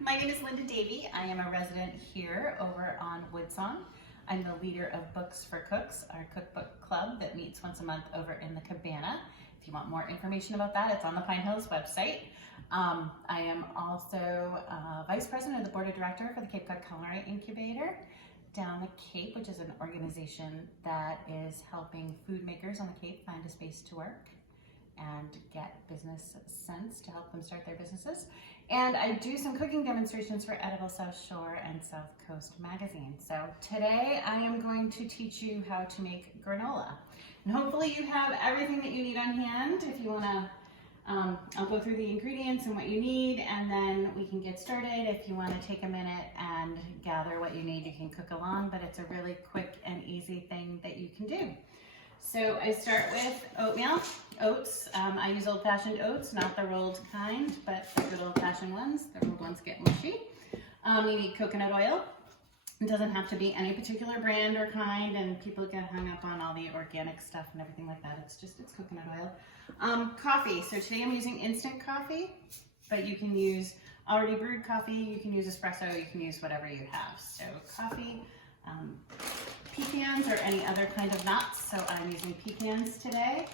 my name is Linda Davey. I am a resident here over on Woodsong. I'm the leader of Books for Cooks, our cookbook club that meets once a month over in the Cabana. If you want more information about that, it's on the Pine Hills website. I am also Vice President of the Board of Director for the Cape Cod Culinary Incubator down the Cape, which is an organization that is helping food makers on the Cape find a space to work and get business sense to help them start their businesses. And I do some cooking demonstrations for Edible South Shore and South Coast Magazine. So today I am going to teach you how to make granola. And hopefully you have everything that you need on hand. If you wanna, I'll go through the ingredients and what you need, and then we can get started. If you wanna take a minute and gather what you need, you can cook along, but it's a really quick and easy thing that you can do. So I start with oatmeal, oats. I use old-fashioned oats, not the rolled kind, but the good old-fashioned ones. The rolled ones get mushy. You need coconut oil. It doesn't have to be any particular brand or kind, and people get hung up on all the organic stuff and everything like that. It's coconut oil. Coffee. So today I'm using instant coffee, but you can use already brewed coffee, you can use espresso, you can use whatever you have. So coffee. Pecans or any other kind of nuts, so I'm using pecans today.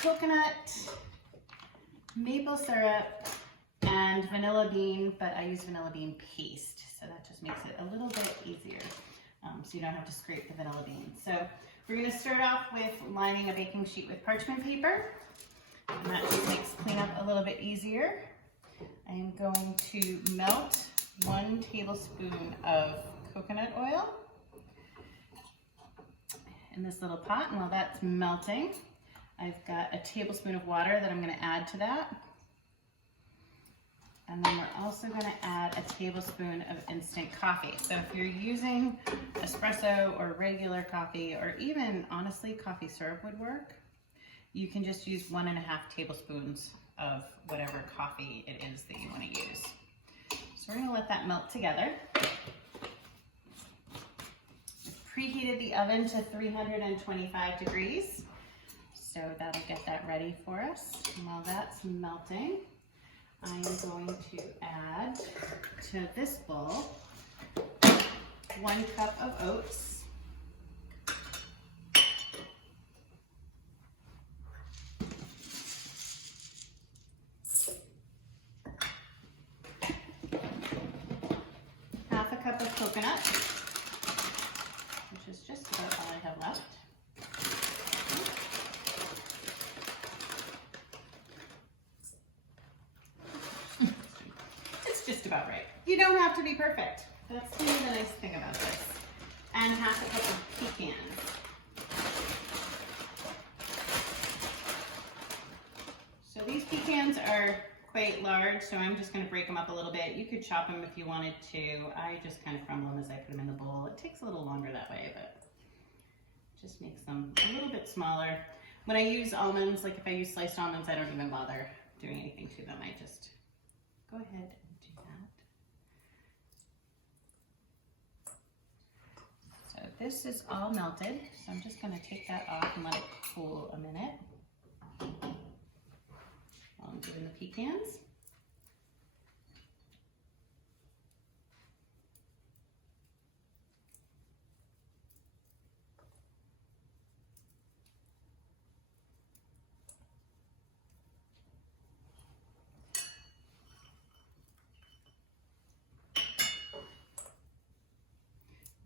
Coconut, maple syrup, and vanilla bean, but I use vanilla bean paste, so that just makes it a little bit easier, so you don't have to scrape the vanilla bean. So we're going to start off with lining a baking sheet with parchment paper, and that just makes cleanup a little bit easier. I am going to melt 1 tablespoon of coconut oil in this little pot, and while that's melting, I've got a tablespoon of water that I'm going to add to that. And then we're also going to add a tablespoon of instant coffee. So if you're using espresso or regular coffee, or even honestly coffee syrup would work, you can just use 1.5 tablespoons of whatever coffee it is that you want to use. So we're going to let that melt together. Preheated the oven to 325 degrees, so that'll get that ready for us. And while that's melting, I'm going to add to this bowl 1 cup of oats, half a cup of coconut, which is just about all I have left. It's just about right. You don't have to be perfect. That's kind of the nice thing about this. And half a cup of pecans. So these pecans are quite large, so I'm just going to break them up a little bit. You could chop them if you wanted to. I just kind of crumble them as I put them in the bowl. It takes a little longer that way, but just makes them a little bit smaller. When I use almonds, like if I use sliced almonds, I don't even bother doing anything to them. I just go ahead and do that. So this is all melted, so I'm just going to take that off and let it cool a minute while I'm doing the pecans.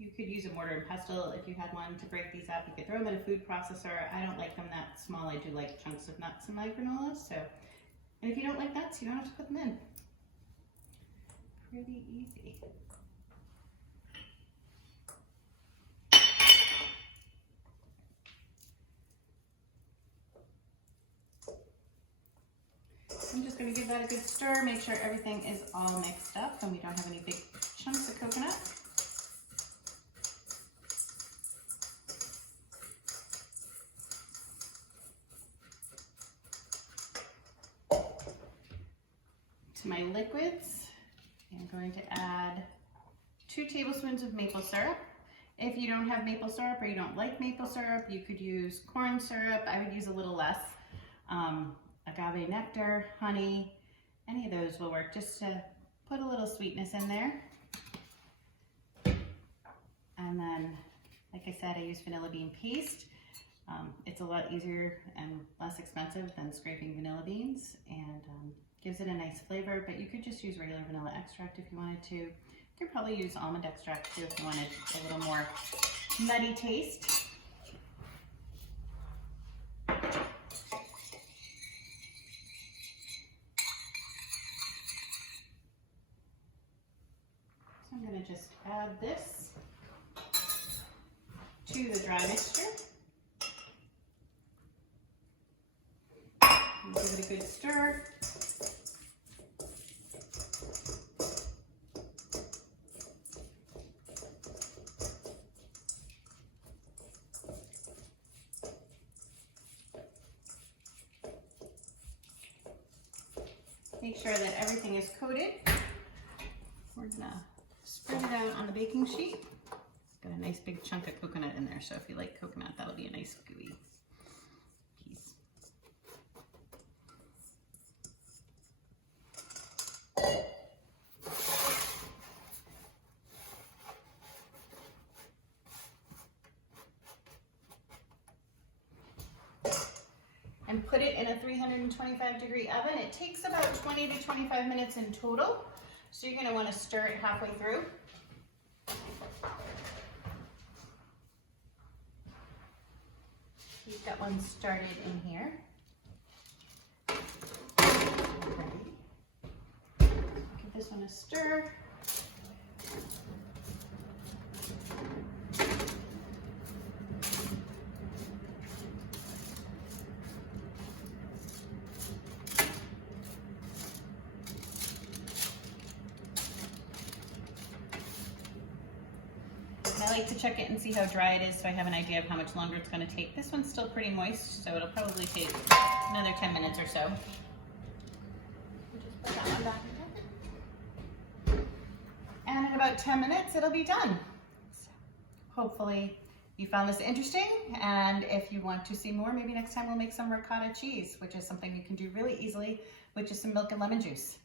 You could use a mortar and pestle if you had one to break these up. You could throw them in a food processor. I don't like them that small. I do like chunks of nuts in my granola. So, and if you don't like nuts, you don't have to put them in. Pretty easy. I'm just going to give that a good stir, make sure everything is all mixed up and we don't have any big chunks of coconut. To my liquids, I'm going to add 2 tablespoons of maple syrup. If you don't have maple syrup or you don't like maple syrup, you could use corn syrup. I would use a little less. Agave nectar, honey, Any of those will work, just to put a little sweetness in there. And then, like I said, I use vanilla bean paste. It's a lot easier and less expensive than scraping vanilla beans, and gives it a nice flavor, but you could just use regular vanilla extract if you wanted to. You could probably use almond extract too if you wanted a little more nutty taste. So I'm going to just add this to the dry mixture. And give it a good stir. Make sure that everything is coated. We're gonna spread it out on the baking sheet. It's got a nice big chunk of coconut in there, so if you like coconut, that'll be a nice gooey piece. And put it in a 325-degree oven. It takes about 20 to 25 minutes in total. So you're gonna wanna stir it halfway through. We've got one started in here. Give this one a stir. I like to check it and see how dry it is so I have an idea of how much longer it's going to take. This one's still pretty moist, so it'll probably take another 10 minutes or so. We'll just put that one back in. And in about 10 minutes, it'll be done. So hopefully you found this interesting, and if you want to see more, maybe next time we'll make some ricotta cheese, which is something you can do really easily with just some milk and lemon juice.